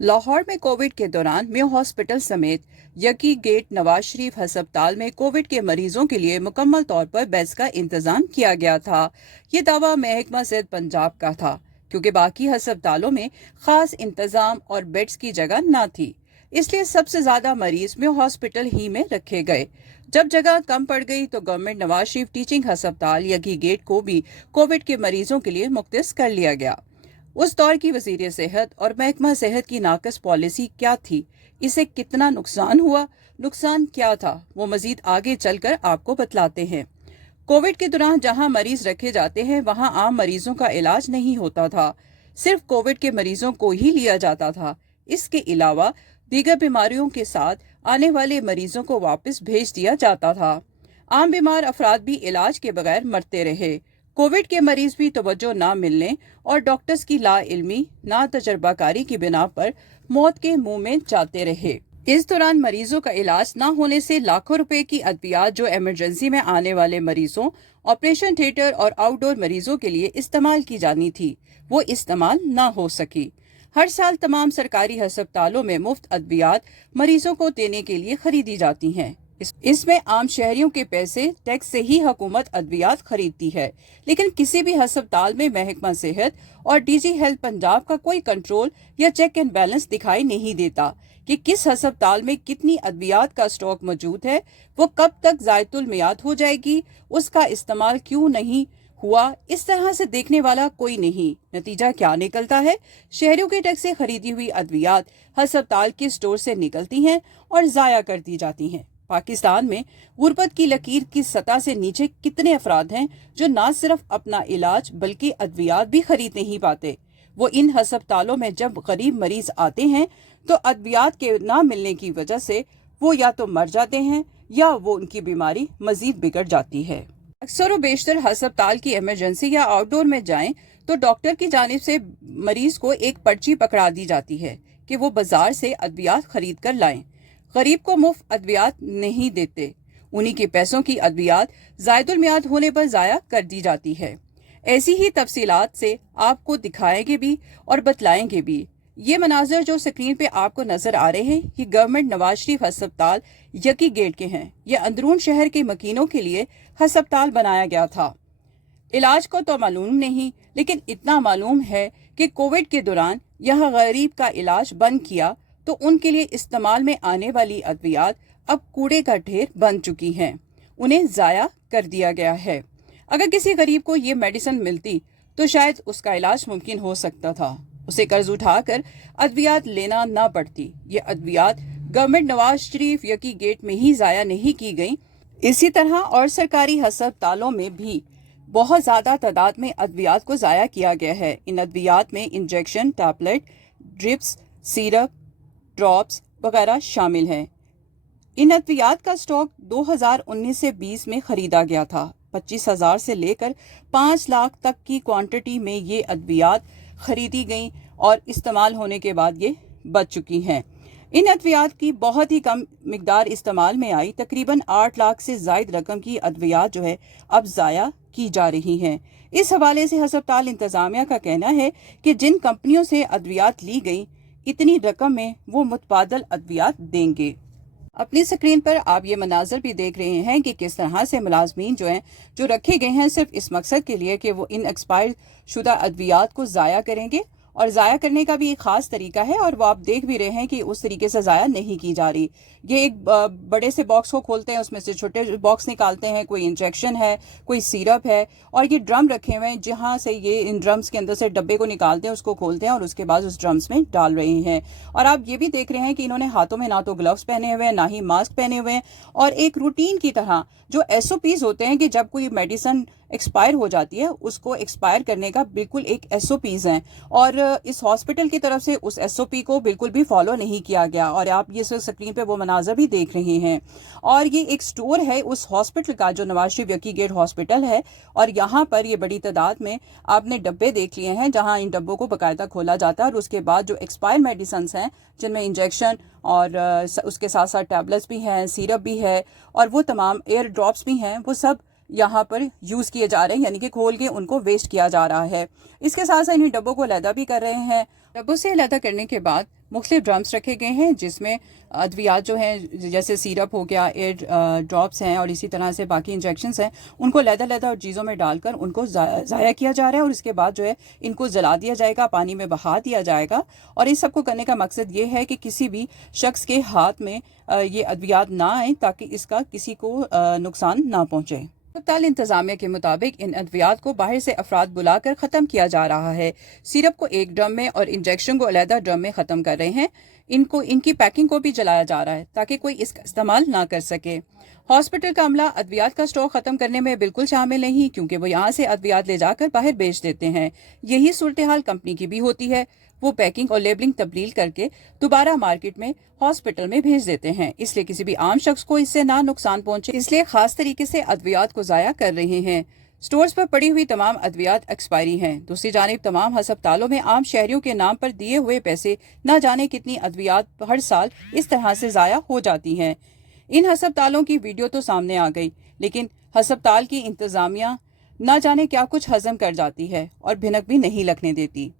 लाहौर में कोविड के दौरान मेयो हॉस्पिटल समेत यकी गेट नवाज शरीफ हस्पताल में कोविड के मरीजों के लिए मुकम्मल तौर पर बेड्स का इंतजाम किया गया था। ये दावा महकमा सेहत पंजाब का था, क्योंकि बाकी हस्पतालों में खास इंतजाम और बेड्स की जगह न थी। इसलिए सबसे ज्यादा मरीज मेयो हॉस्पिटल ही में रखे गए। जब जगह कम पड़ गई तो गवर्नमेंट नवाज शरीफ टीचिंग हस्पताल यकी गेट को भी कोविड के मरीजों के लिए मुख्तस कर लिया गया। उस दौर की वजीर सेहत और महकमा सेहत की नाकस पॉलिसी क्या थी, इसे कितना नुकसान हुआ, नुकसान क्या था, वो मजीद आगे चलकर आपको बतलाते हैं। कोविड के दौरान जहां मरीज रखे जाते हैं वहां आम मरीजों का इलाज नहीं होता था, सिर्फ कोविड के मरीजों को ही लिया जाता था। इसके अलावा दीगर बीमारियों के साथ आने वाले मरीजों को वापस भेज दिया जाता था। आम बीमार अफराद भी इलाज के बगैर मरते रहे। कोविड के मरीज भी तवज्जो ना मिलने और डॉक्टर्स की लाइल्मी ना तजर्बाकारी की बिना पर मौत के मुंह में जाते रहे। इस दौरान मरीजों का इलाज ना होने से लाखों रुपए की अद्वियात जो इमरजेंसी में आने वाले मरीजों, ऑपरेशन थिएटर और आउटडोर मरीजों के लिए इस्तेमाल की जानी थी, वो इस्तेमाल ना हो सकी। हर साल तमाम सरकारी अस्पतालों में मुफ्त अद्वियात मरीजों को देने के लिए खरीदी जाती हैं। इसमें आम शहरियों के पैसे टैक्स से ही हुकूमत अद्वियात खरीदती है, लेकिन किसी भी अस्पताल में महकमा सेहत और डीजी हेल्थ पंजाब का कोई कंट्रोल या चेक एंड बैलेंस दिखाई नहीं देता कि किस अस्पताल में कितनी अद्वियात का स्टॉक मौजूद है, वो कब तक जायतुल मियाद हो जाएगी, उसका इस्तेमाल क्यों नहीं हुआ, इस तरह से देखने वाला कोई नहीं। नतीजा क्या निकलता है? शहरियों के टैक्स से खरीदी हुई अद्वियात अस्पताल के स्टोर से निकलती हैं और जाया कर दी जाती हैं। पाकिस्तान में गुर्बत की लकीर की सतह से नीचे कितने अफराद हैं जो न सिर्फ अपना इलाज बल्कि अद्वियात भी खरीद नहीं पाते। वो इन अस्पतालों में जब गरीब मरीज आते हैं तो अद्वियात के ना मिलने की वजह से वो या तो मर जाते हैं या वो उनकी बीमारी मजीद बिगड़ जाती है। अक्सर व बेशतर अस्पताल की इमरजेंसी या आउटडोर में जाएं तो डॉक्टर की जानिब से मरीज को एक पर्ची पकड़ा दी जाती है कि वो बाजार से अद्वियात खरीद कर लाएं। गरीब को मुफ्त अद्वियात नहीं देते, उन्हीं के पैसों की अद्वियात जायदुल मियाद होने पर जाया कर दी जाती है। ऐसी ही तफसीलात से आपको दिखाएंगे भी और बतलाएंगे भी। ये मनाजर जो स्क्रीन पे आपको नजर आ रहे हैं, ये गवर्नमेंट नवाज शरीफ अस्पताल यकी गेट के हैं। ये अंदरून शहर के मकीनों के लिए अस्पताल बनाया गया था। इलाज को तो मालूम नहीं, लेकिन इतना मालूम है कि कोविड के दौरान यह गरीब का इलाज बंद किया तो उनके लिए इस्तेमाल में आने वाली अद्वियात अब कूड़े का ढेर बन चुकी हैं, उन्हें जाया कर दिया गया है। अगर किसी गरीब को ये मेडिसिन मिलती तो शायद उसका इलाज मुमकिन हो सकता था, उसे कर्ज उठाकर अद्वियात लेना ना पड़ती। ये अद्वियात गवर्नमेंट नवाज शरीफ यकी गेट में ही जाया नहीं की गई। इसी तरह और सरकारी अस्पतालों में भी बहुत ज्यादा तादाद में अद्वियात को जाया किया गया है। इन अद्वियात में injection, tablet, drips, syrup, drops वगैरह शामिल हैं। इन अद्वियात का स्टॉक 2019 से 20 में खरीदा गया था। 25,000 से लेकर 5 लाख तक की क्वांटिटी में ये अद्वियात खरीदी गई और इस्तेमाल होने के बाद ये बच चुकी हैं। इन अद्वियात की बहुत ही कम मिकदार इस्तेमाल में आई। तकरीबन 8 लाख से जायद रकम की अद्वियात जो है अब जाया की जा रही हैं। इस हवाले से अस्पताल इंतजामिया का कहना है कि जिन कंपनियों से अद्वियात ली गई, इतनी रकम में वो मुतबादल अद्वियात देंगे। अपनी स्क्रीन पर आप ये मनाजर भी देख रहे हैं कि किस तरह से मुलाजमीन जो हैं, जो रखे गए हैं सिर्फ इस मकसद के लिए कि वो इन एक्सपायर शुदा अद्वियात को ज़ाया करेंगे। और ज़ाया करने का भी एक ख़ास तरीका है और वो आप देख भी रहे हैं कि उस तरीके से ज़ाया नहीं की जा रही। ये एक बड़े से बॉक्स को खोलते हैं, उसमें से छोटे बॉक्स निकालते हैं, कोई इंजेक्शन है, कोई सिरप है, और ये ड्रम रखे हुए हैं जहाँ से ये इन ड्रम्स के अंदर से डब्बे को निकालते हैं, उसको खोलते हैं और उसके बाद उस ड्रम्स में डाल रहे हैं। और आप ये भी देख रहे हैं कि इन्होंने हाथों में ना तो ग्लव्स पहने हुए हैं, ना ही मास्क पहने हुए हैं, और एक रूटीन की तरह जो SOPs होते हैं कि जब कोई मेडिसिन एक्सपायर हो जाती है उसको एक्सपायर करने का बिल्कुल एक SOPs हैं, और इस हॉस्पिटल की तरफ से उस SOP को बिल्कुल भी फॉलो नहीं किया गया। और आप ये स्क्रीन पे वो मनाजर भी देख रहे हैं। और ये एक स्टोर है उस हॉस्पिटल का जो नवाज शरीफ यकी गेट हॉस्पिटल है, और यहाँ पर ये बड़ी तादाद में आपने डब्बे देख लिए हैं जहाँ इन डब्बों को बाकायदा खोला जाता है और उसके बाद जो एक्सपायर मेडिसिन हैं जिनमें इंजेक्शन और उसके साथ साथ टैबलेट्स भी हैं, सिरप भी है और वो तमाम एयर ड्रॉप्स भी हैं, वो सब यहाँ पर यूज़ किए जा रहे हैं, यानी कि खोल के उनको वेस्ट किया जा रहा है। इसके साथ साथ इन डब्बों को अलहदा भी कर रहे हैं। डब्बों से अलहदा करने के बाद मुख्तलिफ ड्रम्स रखे गए हैं जिसमें अद्वियात जो हैं जैसे सिरप हो गया, एयर ड्रॉप्स हैं और इसी तरह से बाकी इंजेक्शंस हैं, उनको लैदा और चीज़ों में डालकर उनको ज़ाया किया जा रहा है और इसके बाद जो है इनको जला दिया जाएगा, पानी में बहा दिया जाएगा। और इस सब को करने का मकसद ये है कि किसी भी शख्स के हाथ में ये अद्वियात ना आए ताकि इसका किसी को नुकसान ना पहुँचे। अस्पताल इंतजामिया के मुताबिक इन अद्वियात को बाहर से अफराद बुलाकर ख़त्म किया जा रहा है। सिरप को एक ड्रम में और इंजेक्शन को अलहदा ड्रम में ख़त्म कर रहे हैं। इनकी पैकिंग को भी जलाया जा रहा है ताकि कोई इसका इस्तेमाल ना कर सके। हॉस्पिटल का अमला अद्वियात का स्टॉक ख़त्म करने में बिल्कुल शामिल नहीं, क्योंकि वो यहाँ से अद्वियात ले जाकर बाहर बेच देते हैं। यही सूरत हाल कंपनी की भी होती है। वो पैकिंग और लेबलिंग तब्दील करके दोबारा मार्केट में हॉस्पिटल में भेज देते हैं, इसलिए किसी भी आम शख्स को इससे ना नुकसान पहुंचे, इसलिए खास तरीके से अद्वियात को ज़ाया कर रहे हैं। स्टोर्स पर पड़ी हुई तमाम अद्वियात एक्सपायरी हैं। दूसरी जानिब तमाम अस्पतालों में आम शहरियों के नाम पर दिए हुए पैसे न जाने कितनी अद्वियात हर साल इस तरह से ज़ाया हो जाती हैं। इन अस्पतालों की वीडियो तो सामने आ गई, लेकिन अस्पताल की इंतज़ामिया न जाने क्या कुछ हजम कर जाती है और भिनक भी नहीं लगने देती।